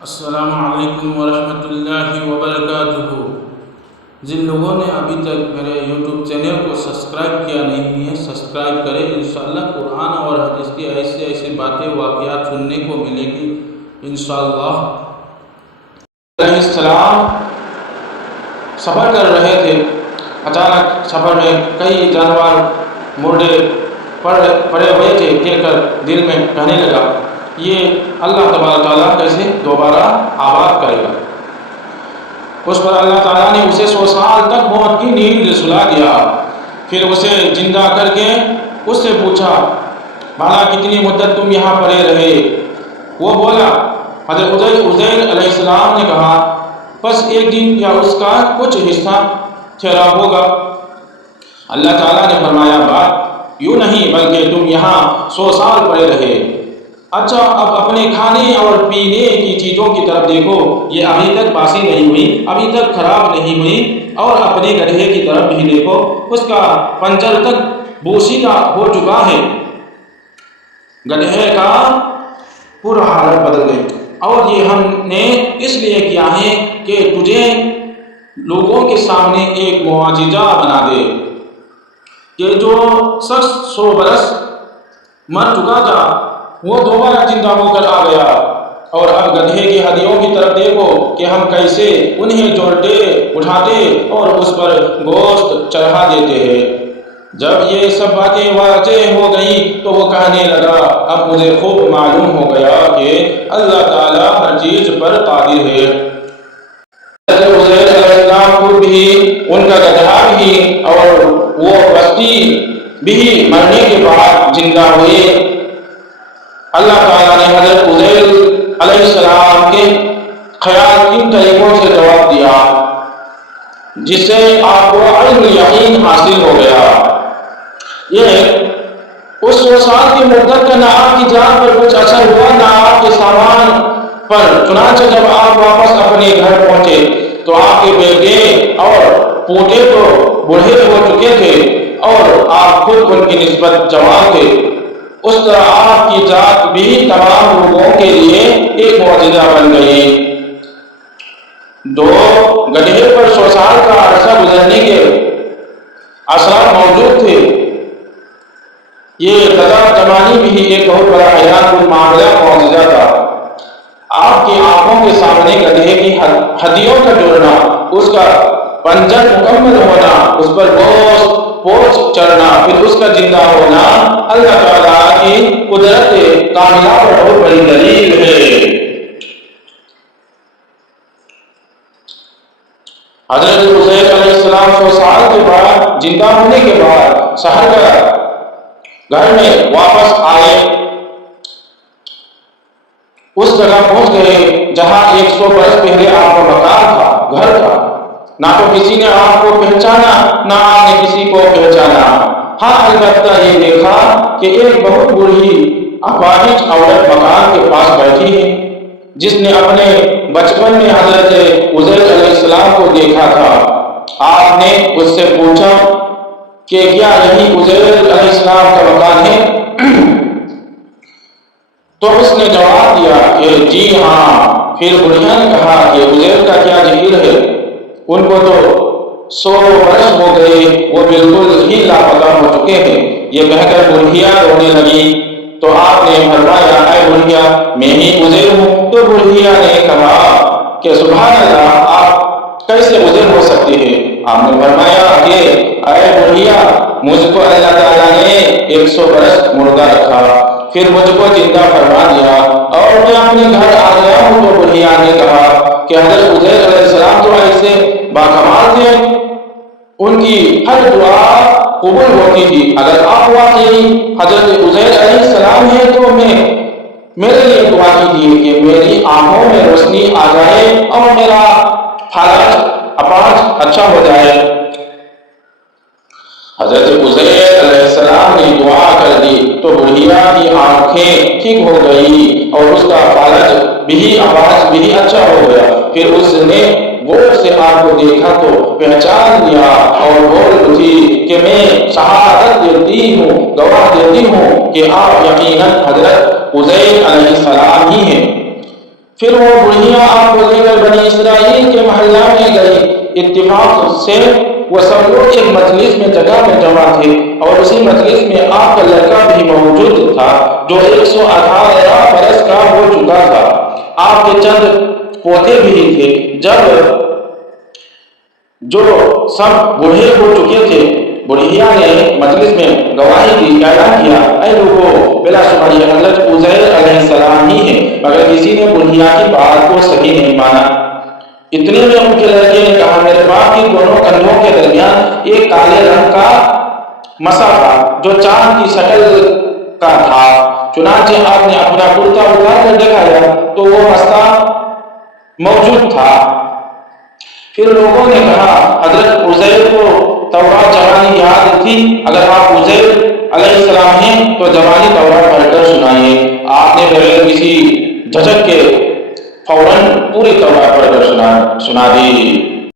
السلام علیکم ورحمۃ اللہ وبرکاتہ۔ جن لوگوں نے ابھی تک میرے یوٹیوب چینل کو سبسکرائب کیا نہیں ہے، سبسکرائب کریں۔ انشاءاللہ قرآن اور حدیث کی ایسی باتیں واقعات سننے کو ملے گی انشاءاللہ۔ علیہ السلام سفر کر رہے تھے، اچانک سفر میں کئی جانور مردے پڑے ہوئے تھے، دیکھ کر دل میں کہنے لگا یہ اللہ تبارک تعالیٰ کیسے دوبارہ آباد کرے گا۔ اس پر اللہ تعالیٰ نے اسے 100 سال تک موت کی نیند سلا دیا، پھر اسے زندہ کر کے اس سے پوچھا بھلا کتنی مدت تم یہاں پڑے رہے؟ وہ بولا، حضرت عزیر علیہ السلام نے کہا بس ایک دن یا اس کا کچھ حصہ ٹھہرا ہوگا۔ اللہ تعالیٰ نے فرمایا بات یوں نہیں بلکہ تم یہاں 100 سال پڑے رہے۔ اچھا اب اپنے کھانے اور پینے کی چیزوں کی طرف دیکھو، یہ ابھی تک باسی نہیں ہوئی، ابھی تک خراب نہیں ہوئی، اور اپنے گدھے کی طرف بھی دیکھو، اس کا پنجر تک بوسیدہ ہو چکا ہے۔ گدھے کا پورا حالت بدل گئی، اور یہ ہم نے اس لیے کیا ہے کہ تجھے لوگوں کے سامنے ایک معجزہ بنا دے کہ جو شخص 100 برس مر چکا تھا وہ دوبارہ زندہ ہو کر آ گیا، اور اب گدھے کی ہڈیوں کی طرف دیکھو کہ ہم کیسے انہیں جوڑتے اٹھاتے اور اس پر گوشت چڑھا دیتے ہیں۔ جب یہ سب باتیں واضح ہو گئیں تو وہ کہنے لگا اب مجھے خوب معلوم ہو گیا کہ اللہ تعالیٰ ہر چیز پر قادر ہے۔ حضرت عزیر علیہ السلام خود بھی، ان کا گدھا بھی اور وہ بستی بھی مرنے کے بعد زندہ ہوئے۔ اللہ تعالیٰ نے حضرت عزیر علیہ السلام کے خیال کن طریقوں سے جواب دیا جس سے آپ کو علم یقین حاصل ہو گیا۔ یہ اس 100 سال کی مدت کا نہ آپ کی جان پر کچھ اثر ہوا نہ آپ کے سامان پر، چنانچہ جب آپ واپس اپنے گھر پہنچے تو آپ کے بیٹے اور پوتے تو بوڑھے ہو چکے تھے اور آپ خود ان کی نسبت جوان تھے۔ اس طرح آپ کی ذات بھی تمام لوگوں کے لیے ایک معجزہ بن گئی۔ دو گدھے پر 100 سال کا عرصہ گزرنے کے اثرات موجود تھے۔ یہ غذا جمانی بھی ایک بہت بڑا حیران کن معاملہ معجزہ تھا۔ آپ کی آنکھوں کے سامنے گدھے کی ہڈیوں کا جوڑنا، اس کا پنجر مکمل ہونا، اس پر گوشت پوچھ چڑھنا، پھر اس کا زندہ ہونا اللہ تعالیٰ کی قدرت کاملہ پر بہت بڑی دلیل ہے۔ حضرت عزیر علیہ السلام 100 سال کے بعد زندہ ہونے کے بعد شہر کا گھر میں واپس آئے، اس جگہ پہنچ گئے جہاں 100 برس پہلے آپ کا مکان تھا، گھر تھا۔ نہ تو کسی نے آپ کو پہچانا نہ آپ نے کسی کو پہچانا۔ ہاں البتہ یہ دیکھا کہ ایک بہت بوڑھی اپاہج عورت مکان کے پاس بیٹھی ہے جس نے اپنے بچپن میں حضرت عزیر علیہ السلام کو دیکھا تھا۔ آپ نے اس سے پوچھا کہ کیا یہی عزیر علیہ السلام کا مکان ہے؟ تو اس نے جواب دیا کہ جی ہاں۔ پھر بڑھیا نے کہا کہ عزیر کا کیا ذکر ہے، ان کو تو 100 برس ہو گئے، وہ بالکل ہی لاپتہ ہو چکے ہیں۔ یہ کہہ کر بڑھیا رونے لگی تو آپ نے فرمایا اے بڑھیا میں ہی عزیر ہوں۔ تو بڑھیا نے کہا کہ سبحان اللہ، آپ کیسے عزیر ہو سکتے ہیں؟ آپ نے فرمایا کہ اے بڑھیا مجھ کو اللہ تعالیٰ نے 100 برس مردہ رکھا، پھر مجھ کو زندہ فرما دیا اور میں اپنے گھر آ گیا ہوں۔ تو بڑھیا نے کہا کہ حضرت عزیر علیہ السلام تو ایسے باکمال تھے، ان کی ہر دعا قبول ہوتی تھی۔ اگر آپ واقعی حضرت عزیر علیہ السلام ہیں تو میرے لیے دعا کیجیے کہ میری آنکھوں میں روشنی آ جائے اور میرا حالت اپاہج اچھا ہو جائے۔ حضرت عزیر علیہ السلام نے دعا کر دی تو بڑھیا کی آنکھیں ٹھیک ہو گئی اور اس کا فالج بھی اپاہج بھی اچھا ہو گیا۔ پھر اس نے غور سے آپ کو دیکھا تو پہچان لیا اور بول اٹھی کہ میں شہادت دیتی ہوں، گواہ دیتی ہوں کہ آپ یقیناً حضرت عزیر علیہ السلام ہی ہیں۔ پھر وہ بڑھیاں آپ کو لے کر بنی اسرائیل کے محلہ میں گئی۔ اتفاق سے وہ سب لوگ ایک مجلس میں جگہ میں جمع تھے، اور اسی مجلس میں آپ کا لڑکا بھی موجود تھا جو 118 برس کا ہو چکا تھا۔ آپ کے چند پوتے بھی تھے۔ جب جو سب بوڑھے ہو چکے تھے، بڑھیا نے مجلس میں گواہی دی، اعلان کیا، اے لوگوں، بلا شبہ یہ حضرت عزیر علیہ السلام ہی ہیں، مگر کسی نے بڑھیا کی بات کو صحیح نہیں مانا۔ اتنے میں ان کے لڑکے نے کہا، میرے باپ کی دونوں کندھوں کے درمیان ایک کالے رنگ کا مسا تھا جو چاند کی شکل کا تھا۔ چنانچہ آپ نے اپنا کرتا اتار کر دکھایا تو وہ مسا موجود تھا۔ پھر لوگوں نے کہا، حضرت عزیر کو تورات جوانی یاد تھی، اگر آپ عزیر علیہ السلام ہیں تو جوانی تورات پڑھ کر سنائیے۔ آپ نے بغیر کسی جھجک کے فوراً پوری تورات پڑھ کر سنا دی۔